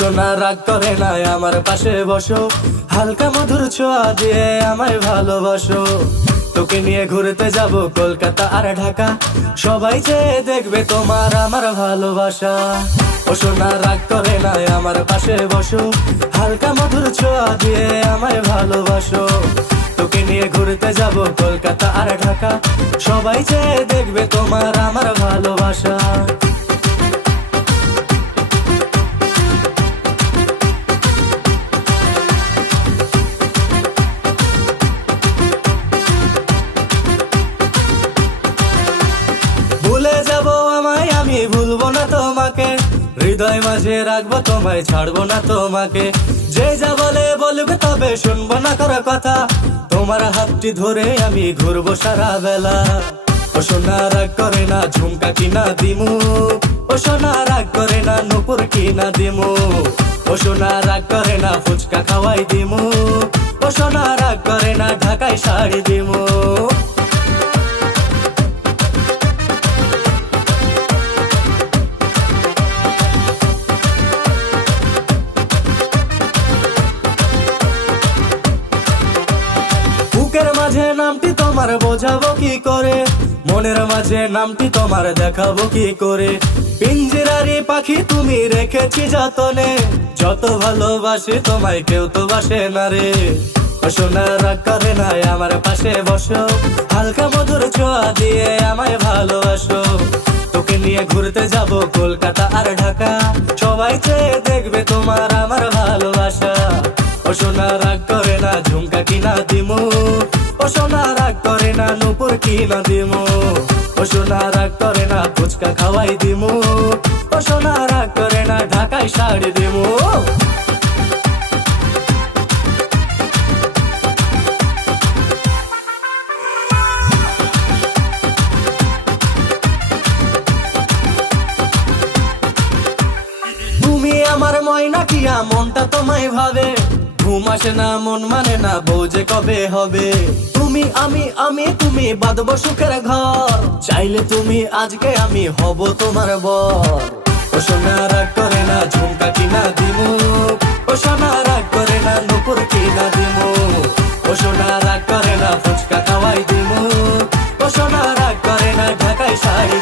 সোনা রাগ করে না আমার পাশে বসো, হালকা মধুর ছোঁয়া দিয়ে আমায় ভালোবাসো। তোকে নিয়ে ঘুরতে যাব কলকাতা আর ঢাকা, সবাই চেয়ে দেখবে তোমার আমার ভালোবাসা। ও সোনা রাগ করে না আমার পাশে বসো, হালকা মধুর ছোঁয়া দিয়ে আমায় ভালোবাসো। তোকে নিয়ে ঘুরতে যাব কলকাতা আর ঢাকা, সবাই চেয়ে দেখবে তোমার আমার ভালোবাসা। ভুলে যাব আমায় আমি ভুলবো না তোমাকে, হৃদয় মাঝে রাখবো তোমায় ছাড়বো না তোমাকে। যে যা বলে বলবে তবে শুনবো না কারো কথা, তোমার হাতটি ধরে আমি ঘুরবো সারা বেলা। ও সোনা রাগ করে না ঝুমকা কিনা দিমু, ও সোনা রাগ করে না নুপুর কিনা দিমু। ও সোনা রাগ করে না ফুচকা খাওয়াই দিমু, ও সোনা রাগ করে না ঢাকায় শাড়ি দিমু। বুকের মাঝে নামটি তোমার বোঝাবো কি করে, মনের মাঝে নামটি তোমার দেখাবো কি করে। পিঞ্জিরারি পাখি তুমি রেখেছি যতনে, যত ভালোবাসি তোমায় কেউ তো বাসে না রে। ও সোনা রাগ করে না আমার পাশে বসো, হালকা মধুর ছোঁয়া দিয়ে আমায় ভালোবাসো। তোকে নিয়ে ঘুরতে যাব কলকাতা আর ঢাকা, সবাই চেয়ে দেখবে তোমার আমার ভালোবাসা। ও সোনা রাগ করে না ঝুমকা কিনা দিমু, ও সোনা রাগ করে না নুপুর কিনা দিমু। ও সোনা রাগ করে না ফুচকা খাওয়াই দিমু, ও সোনা রাগ করে না ঢাকায় শাড়ি দিমু। তুমি আমার ময়না টিয়া মনটা তোমায় ভাবে, ঘুম আসে না মন মানে না বউ যে কবে হবে। তুমি আমি তুমি বাঁধবো সুখের ঘর, চাইলে তুমি আজকে আমি হব তোমার বর। ও সোনা রাগ করে না ঝুমকা কিনা দিমু, ও সোনা রাগ করে না নুপুর কিনা দিমু। ও সোনা রাগ করে না ফুচকা খাওয়াই দিমু, ও সোনা রাগ করে না ঢাকায় শাড়ি।